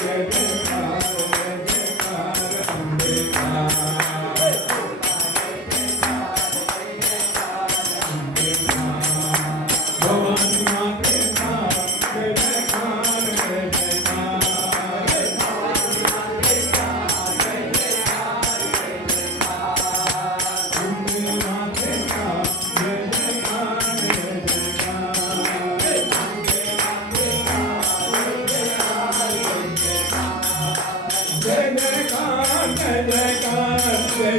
Om Namah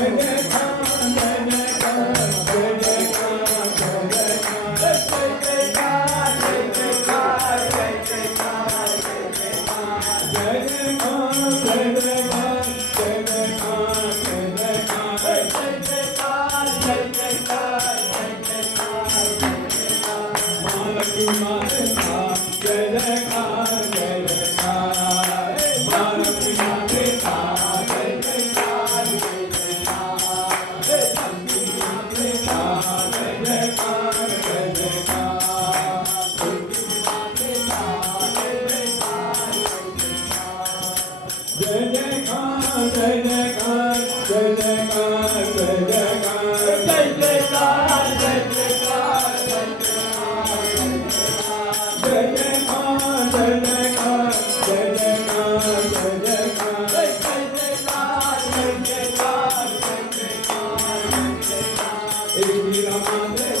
Jai Jai Jai Hallelujah.